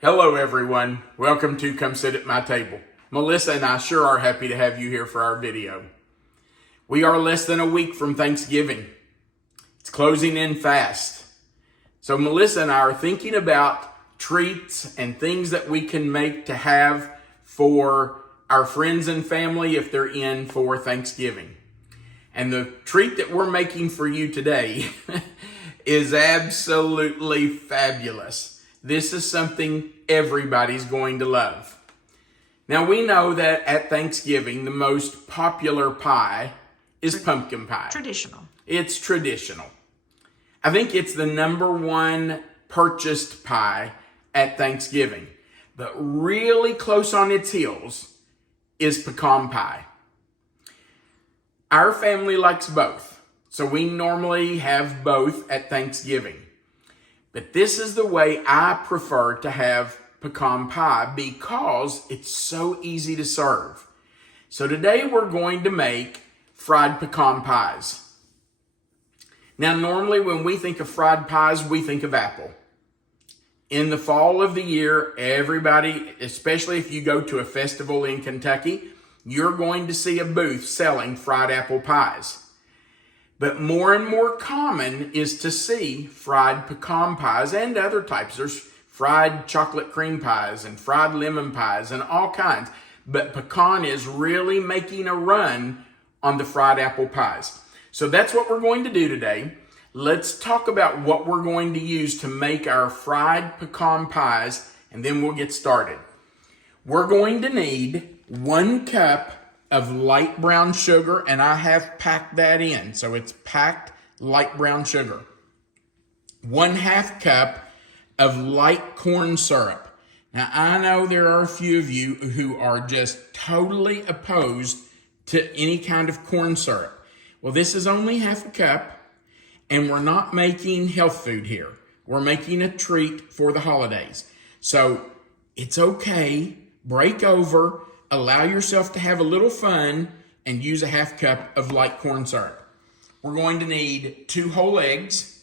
Hello everyone, welcome to Come Sit at My Table. Melissa and I sure are happy to have you here for our video. We are less than a week from Thanksgiving. It's closing in fast. So Melissa and I are thinking about treats and things that we can make to have for our friends and family if they're in for Thanksgiving. And the treat that we're making for you today is absolutely fabulous. This is something everybody's going to love. Now we know that at Thanksgiving, the most popular pie is pumpkin pie. Traditional. It's traditional. I think it's the number one purchased pie at Thanksgiving. But really close on its heels is pecan pie. Our family likes both, so we normally have both at Thanksgiving. But this is the way I prefer to have pecan pie because it's so easy to serve. So today we're going to make fried pecan pies. Now normally when we think of fried pies, we think of apple. In the fall of the year, everybody, especially if you go to a festival in Kentucky, you're going to see a booth selling fried apple pies. But more and more common is to see fried pecan pies and other types. There's fried chocolate cream pies and fried lemon pies and all kinds. But pecan is really making a run on the fried apple pies. So that's what we're going to do today. Let's talk about what we're going to use to make our fried pecan pies, and then we'll get started. We're going to need 1 cup of light brown sugar, and I have packed that in. So it's packed light brown sugar. 1/2 cup of light corn syrup. Now I know there are a few of you who are just totally opposed to any kind of corn syrup. Well, this is only 1/2 cup, and we're not making health food here. We're making a treat for the holidays. So it's okay, break over, allow yourself to have a little fun, and use 1/2 cup of light corn syrup. We're going to need 2 whole eggs.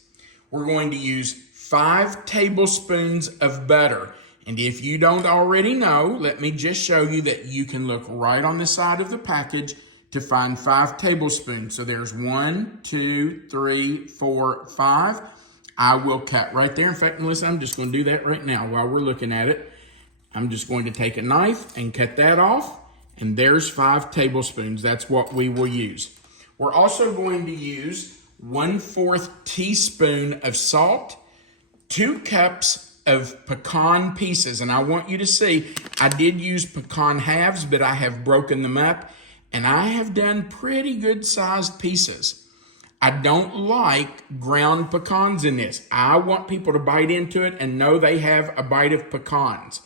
We're going to use 5 tablespoons of butter. And if you don't already know, let me just show you that you can look right on the side of the package to find 5 tablespoons. So there's 1, 2, 3, 4, 5. I will cut right there. In fact, Melissa, I'm just going to do that right now while we're looking at it. I'm just going to take a knife and cut that off, and there's 5 tablespoons. That's what we will use. We're also going to use 1/4 teaspoon of salt, 2 cups of pecan pieces, and I want you to see, I did use pecan halves, but I have broken them up, and I have done pretty good sized pieces. I don't like ground pecans in this. I want people to bite into it and know they have a bite of pecans.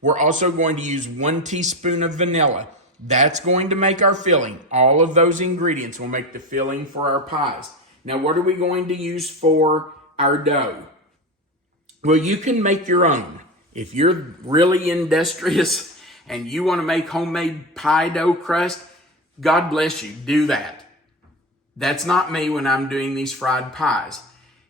We're also going to use 1 teaspoon of vanilla. That's going to make our filling. All of those ingredients will make the filling for our pies. Now, what are we going to use for our dough? Well, you can make your own. If you're really industrious and you want to make homemade pie dough crust, God bless you, do that. That's not me when I'm doing these fried pies.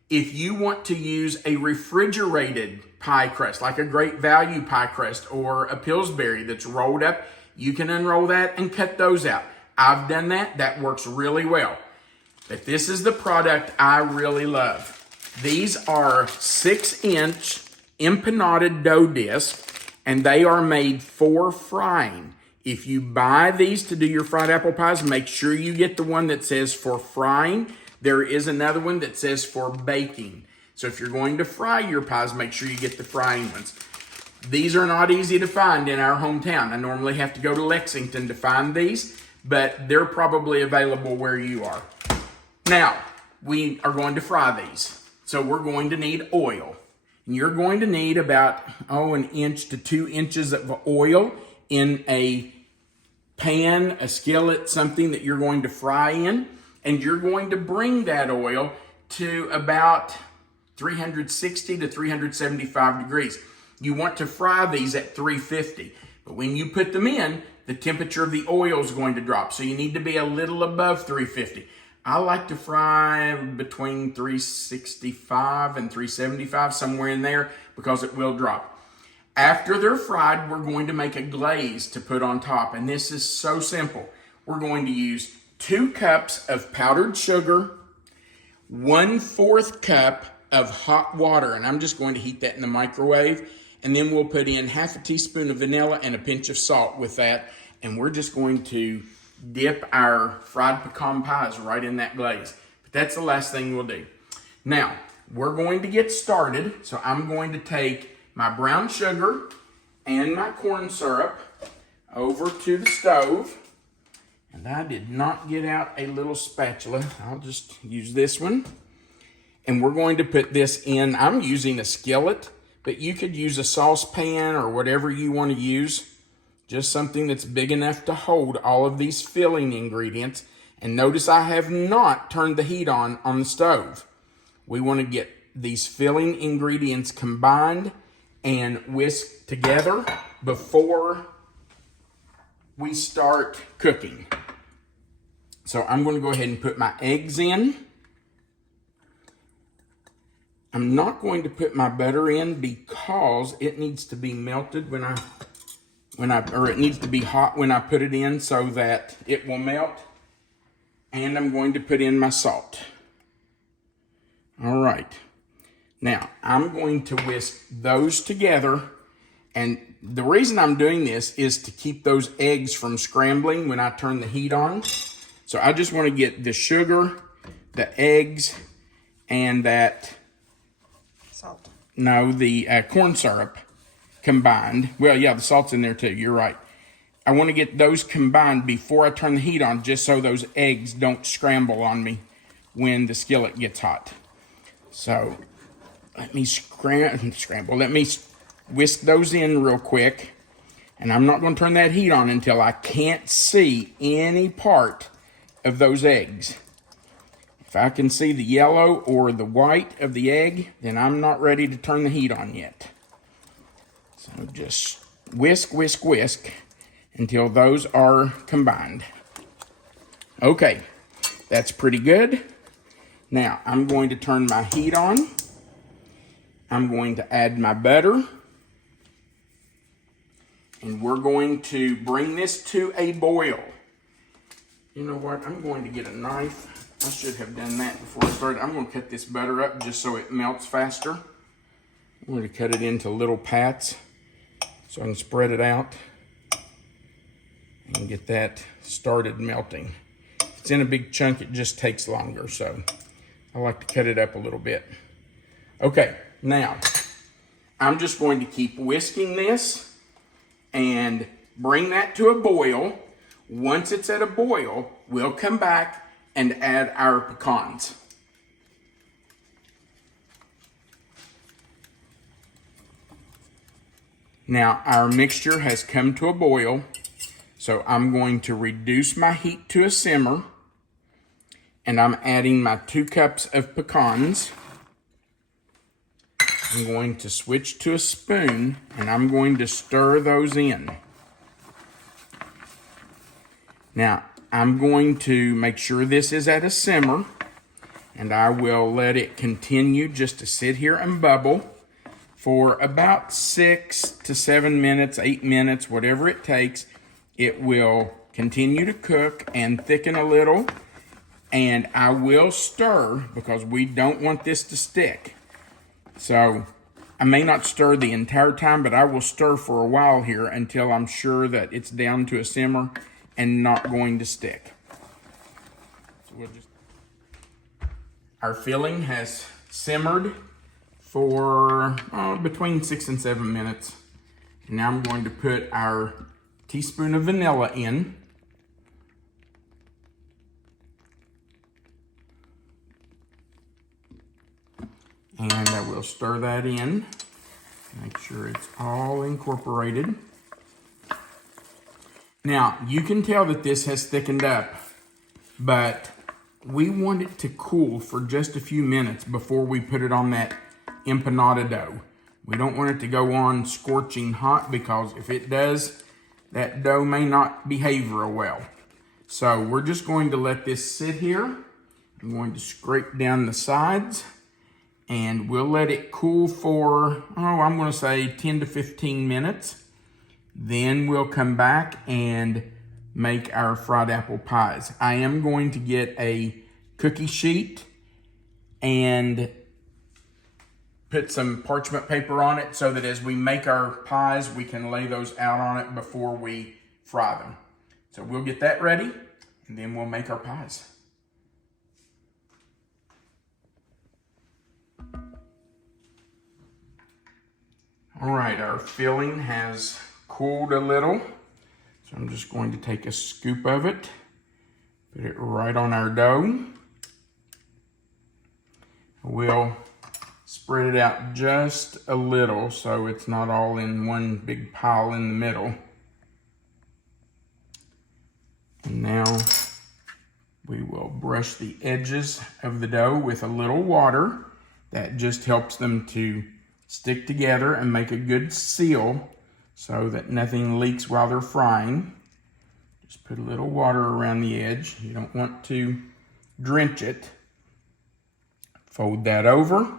If you want to use a refrigerated pie crust, like a Great Value pie crust or a Pillsbury that's rolled up, you can unroll that and cut those out. I've done that. That works really well. But this is the product I really love. These are 6-inch empanada dough discs, and they are made for frying. If you buy these to do your fried apple pies, make sure you get the one that says for frying. There is another one that says for baking. So if you're going to fry your pies, make sure you get the frying ones. These are not easy to find in our hometown. I normally have to go to Lexington to find these, but they're probably available where you are. Now, we are going to fry these. So we're going to need oil. And you're going to need about, 1 inch to 2 inches of oil in a pan, a skillet, something that you're going to fry in. And you're going to bring that oil to about 360 to 375 degrees. You want to fry these at 350. But when you put them in, the temperature of the oil is going to drop. So you need to be a little above 350. I like to fry between 365 and 375, somewhere in there, because it will drop. After they're fried, we're going to make a glaze to put on top. And this is so simple. We're going to use 2 cups of powdered sugar, 1/4 cup of hot water. And I'm just going to heat that in the microwave. And then we'll put in half a teaspoon of vanilla and a pinch of salt with that. And we're just going to dip our fried pecan pies right in that glaze. But that's the last thing we'll do. Now, we're going to get started. So I'm going to take my brown sugar and my corn syrup over to the stove. And I did not get out a little spatula. I'll just use this one. And we're going to put this in. I'm using a skillet, but you could use a saucepan or whatever you want to use. Just something that's big enough to hold all of these filling ingredients. And notice I have not turned the heat on the stove. We want to get these filling ingredients combined and whisked together before we start cooking. So I'm going to go ahead and put my eggs in. I'm not going to put my butter in because it needs to be melted or it needs to be hot when I put it in so that it will melt. And I'm going to put in my salt. All right. Now, I'm going to whisk those together. And the reason I'm doing this is to keep those eggs from scrambling when I turn the heat on. So I just want to get the sugar, the eggs, and that salt. No, the corn syrup combined. Well, yeah, the salt's in there too. You're right. I want to get those combined before I turn the heat on, just so those eggs don't scramble on me when the skillet gets hot. So let me scramble. Let me whisk those in real quick. And I'm not going to turn that heat on until I can't see any part of those eggs. If I can see the yellow or the white of the egg, then I'm not ready to turn the heat on yet. So just whisk, whisk, whisk until those are combined. Okay, that's pretty good. Now I'm going to turn my heat on. I'm going to add my butter. And we're going to bring this to a boil. You know what? I'm going to get a knife. I should have done that before I started. I'm going to cut this butter up just so it melts faster. I'm going to cut it into little pats so I can spread it out and get that started melting. If it's in a big chunk, it just takes longer, so I like to cut it up a little bit. Okay, now I'm just going to keep whisking this and bring that to a boil. Once it's at a boil, we'll come back and add our pecans. Now our mixture has come to a boil, so I'm going to reduce my heat to a simmer, and I'm adding my 2 cups of pecans. I'm going to switch to a spoon, and I'm going to stir those in. Now, I'm going to make sure this is at a simmer, and I will let it continue just to sit here and bubble for about 6 to 7 minutes, 8 minutes, whatever it takes. It will continue to cook and thicken a little, and I will stir because we don't want this to stick. So I may not stir the entire time, but I will stir for a while here until I'm sure that it's down to a simmer and not going to stick. So our filling has simmered for between 6 and 7 minutes. And now I'm going to put our teaspoon of vanilla in. And I will stir that in. Make sure it's all incorporated. Now, you can tell that this has thickened up, but we want it to cool for just a few minutes before we put it on that empanada dough. We don't want it to go on scorching hot, because if it does, that dough may not behave real well. So we're just going to let this sit here. I'm going to scrape down the sides, and we'll let it cool for, I'm gonna say 10 to 15 minutes. Then we'll come back and make our fried apple pies. I am going to get a cookie sheet and put some parchment paper on it so that as we make our pies, we can lay those out on it before we fry them. So we'll get that ready and then we'll make our pies. All right, our filling has cooled a little. So I'm just going to take a scoop of it, put it right on our dough. We'll spread it out just a little so it's not all in one big pile in the middle. And now we will brush the edges of the dough with a little water. That just helps them to stick together and make a good seal so that nothing leaks while they're frying. Just put a little water around the edge. You don't want to drench it. Fold that over.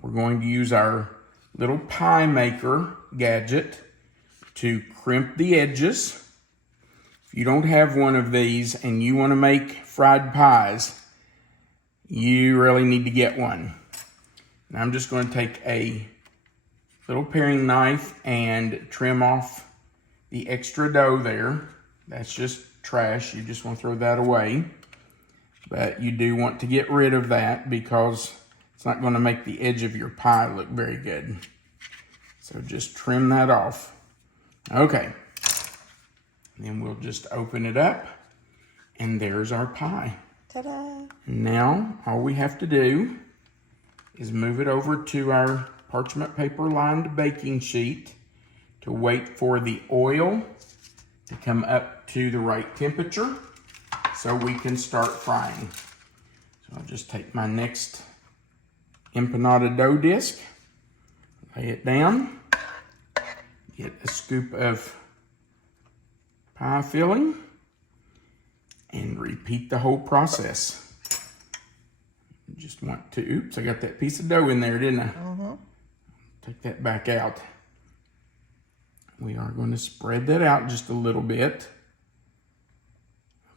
We're going to use our little pie maker gadget to crimp the edges. If you don't have one of these and you want to make fried pies, you really need to get one. And I'm just going to take a little paring knife and trim off the extra dough there. That's just trash. You just want to throw that away. But you do want to get rid of that because it's not going to make the edge of your pie look very good. So just trim that off. Okay. Then we'll just open it up and there's our pie. Ta-da! Now all we have to do is move it over to our parchment paper lined baking sheet to wait for the oil to come up to the right temperature so we can start frying. So I'll just take my next empanada dough disc, lay it down, get a scoop of pie filling, and repeat the whole process. Just want to, oops, I got that piece of dough in there, didn't I? Take that back out. We are going to spread that out just a little bit.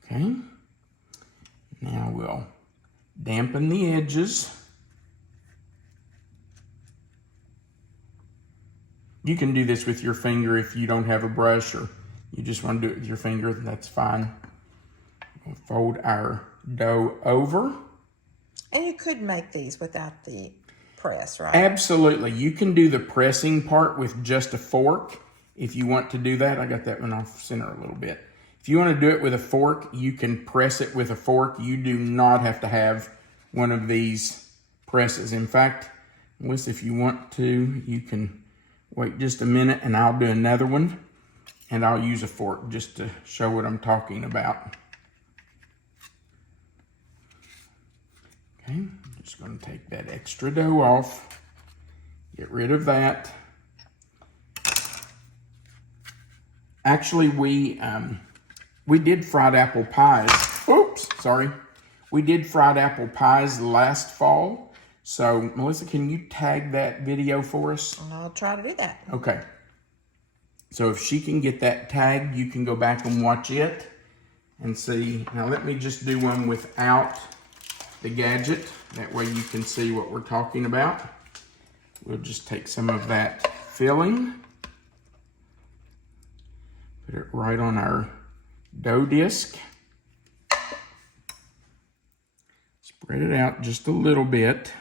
Okay. Now we'll dampen the edges. You can do this with your finger if you don't have a brush or you just want to do it with your finger, that's fine. We'll fold our dough over. And you could make these without the press, right? Absolutely. You can do the pressing part with just a fork if you want to do that. I got that one off center a little bit. If you want to do it with a fork, you can press it with a fork. You do not have to have one of these presses. In fact, Melissa, if you want to, you can wait just a minute and I'll do another one and I'll use a fork just to show what I'm talking about. Okay, I'm just going to take that extra dough off, get rid of that. Actually, we did fried apple pies. Oops, sorry. We did fried apple pies last fall. So, Melissa, can you tag that video for us? I'll try to do that. Okay. So if she can get that tagged, you can go back and watch it and see. Now let me just do one without the gadget. That way you can see what we're talking about. We'll just take some of that filling, put it right on our dough disc. Spread it out just a little bit.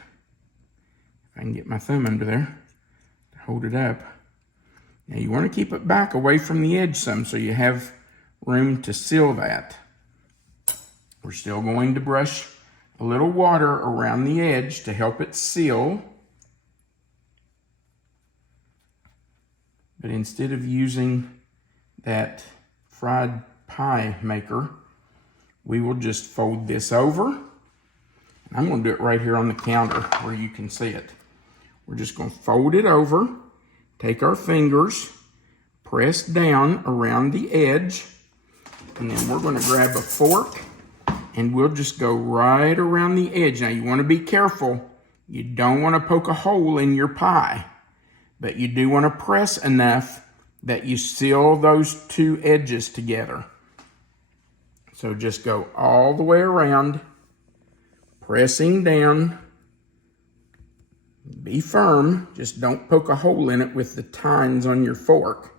If I can get my thumb under there to hold it up. Now you want to keep it back away from the edge some so you have room to seal that. We're still going to brush a little water around the edge to help it seal. But instead of using that fried pie maker, we will just fold this over. I'm going to do it right here on the counter where you can see it. We're just going to fold it over, take our fingers, press down around the edge, and then we're going to grab a fork and we'll just go right around the edge. Now you want to be careful You don't want to poke a hole in your pie, but you do want to press enough that you seal those two edges together. So just go all the way around, pressing down. Be firm, just don't poke a hole in it with the tines on your fork.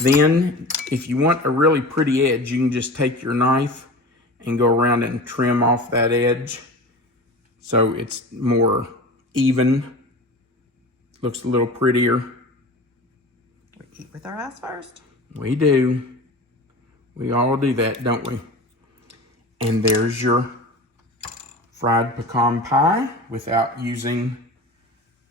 Then, if you want a really pretty edge, you can just take your knife and go around and trim off that edge so it's more even. Looks a little prettier. We eat with our eyes first. We do. We all do that, don't we? And there's your fried pecan pie without using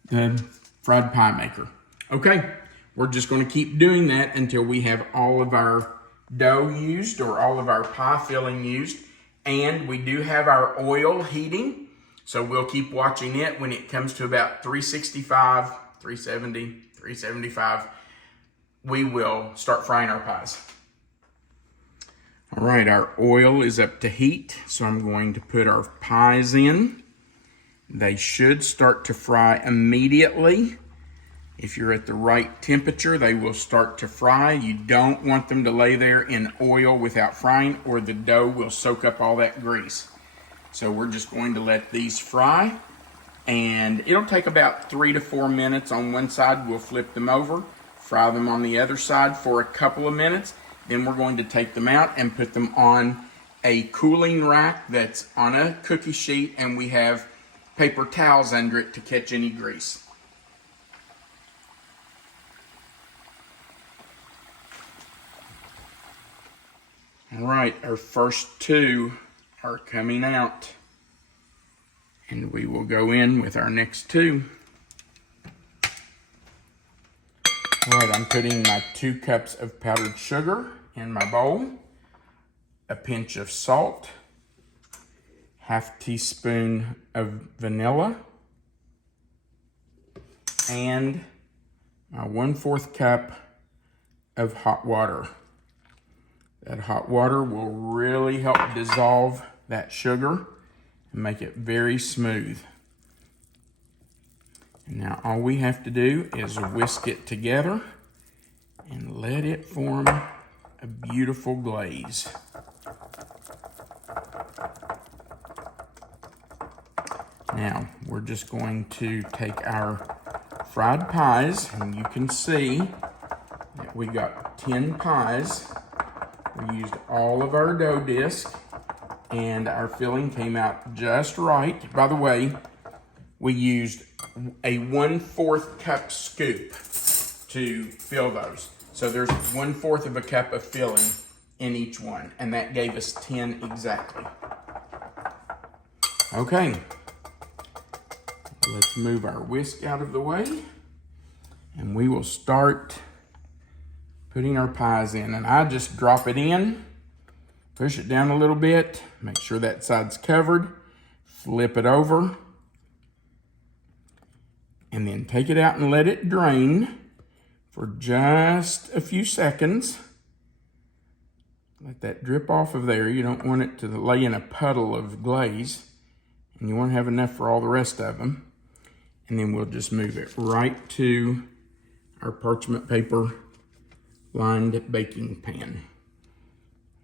the fried pie maker. Okay, we're just going to keep doing that until we have all of our dough used or all of our pie filling used. And we do have our oil heating, so we'll keep watching it. When it comes to about 365, 370, 375, we will start frying our pies. All right, our oil is up to heat, so I'm going to put our pies in. They should start to fry immediately. If you're at the right temperature, they will start to fry. You don't want them to lay there in oil without frying, or the dough will soak up all that grease. So we're just going to let these fry, and it'll take about 3 to 4 minutes on one side. We'll flip them over, fry them on the other side for a couple of minutes. Then we're going to take them out and put them on a cooling rack that's on a cookie sheet, and we have paper towels under it to catch any grease. All right, our first two are coming out, and we will go in with our next two. All right, I'm putting my 2 cups of powdered sugar in my bowl, a pinch of salt, half teaspoon of vanilla, and my 1/4 cup of hot water. That hot water will really help dissolve that sugar and make it very smooth. And now all we have to do is whisk it together and let it form a beautiful glaze. Now, we're just going to take our fried pies, and you can see that we got 10 pies. We used all of our dough disc, and our filling came out just right. By the way, we used a 1/4 cup scoop to fill those. So there's 1/4 of a cup of filling in each one, and that gave us 10 exactly. Okay. Let's move our whisk out of the way, and we will start putting our pies in. And I just drop it in, push it down a little bit, make sure that side's covered, flip it over, and then take it out and let it drain for just a few seconds. Let that drip off of there. You don't want it to lay in a puddle of glaze, and you want to have enough for all the rest of them. And then we'll just move it right to our parchment paper lined baking pan.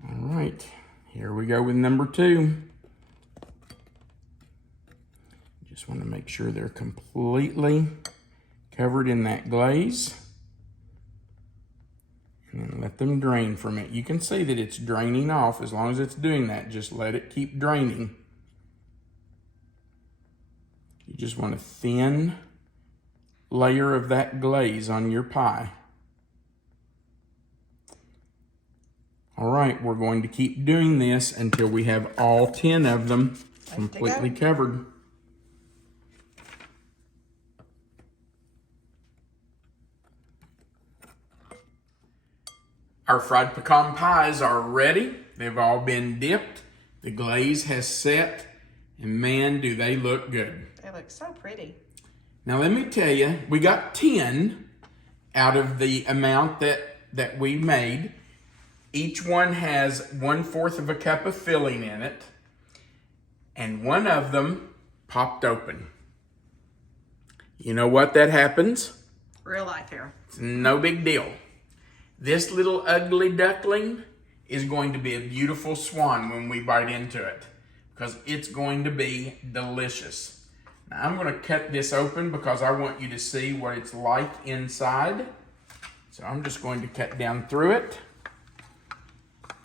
All right, here we go with number 2. Just want to make sure they're completely covered in that glaze. And then let them drain from it. You can see that it's draining off. As long as it's doing that, just let it keep draining. You just want a thin layer of that glaze on your pie. All right, we're going to keep doing this until we have all 10 of them completely covered. Our fried pecan pies are ready. They've all been dipped. The glaze has set, and man, do they look good. They look so pretty. Now let me tell you, we got 10 out of the amount that we made. Each one has 1/4 of a cup of filling in it, and one of them popped open. You know what? That happens. Real life here. It's no big deal. This little ugly duckling is going to be a beautiful swan when we bite into it, because it's going to be delicious. Now I'm going to cut this open because I want you to see what it's like inside. So I'm just going to cut down through it.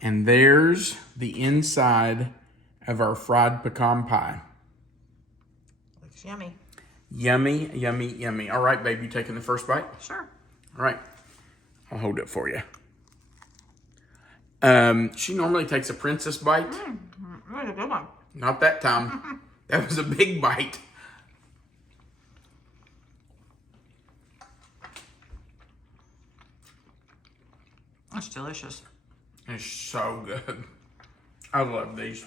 And there's the inside of our fried pecan pie. Looks yummy. Yummy, yummy, yummy. All right, babe, you taking the first bite? Sure. All right. I'll hold it for you. She normally takes a princess bite. Really good one. Not that time. That was a big bite. That's delicious. It's so good. I love these.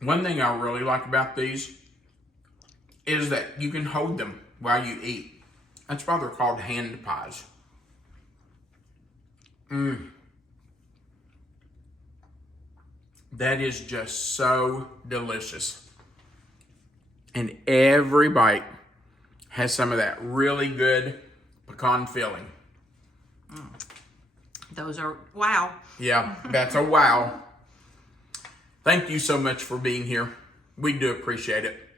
One thing I really like about these is that you can hold them while you eat. That's why they're called hand pies. That is just so delicious. And every bite has some of that really good pecan filling. Those are, wow. Yeah, that's a wow. Thank you so much for being here. We do appreciate it.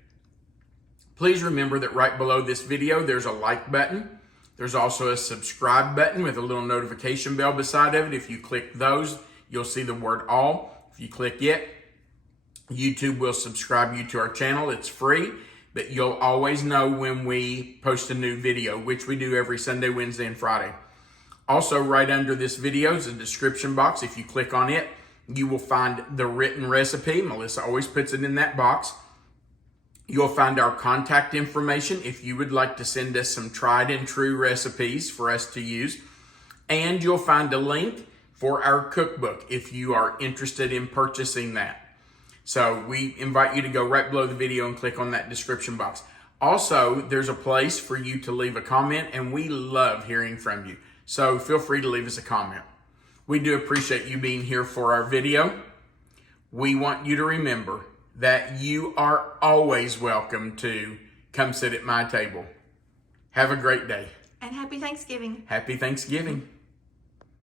Please remember that right below this video, there's a like button. There's also a subscribe button with a little notification bell beside of it. If you click those, you'll see the word all. If you click it, YouTube will subscribe you to our channel. It's free, but you'll always know when we post a new video, which we do every Sunday, Wednesday, and Friday. Also, right under this video is a description box. If you click on it, you will find the written recipe. Melissa always puts it in that box. You'll find our contact information if you would like to send us some tried and true recipes for us to use. And you'll find a link for our cookbook if you are interested in purchasing that. So we invite you to go right below the video and click on that description box. Also, there's a place for you to leave a comment, and we love hearing from you. So feel free to leave us a comment. We do appreciate you being here for our video. We want you to remember that you are always welcome to come sit at my table. Have a great day. And happy Thanksgiving. Happy Thanksgiving.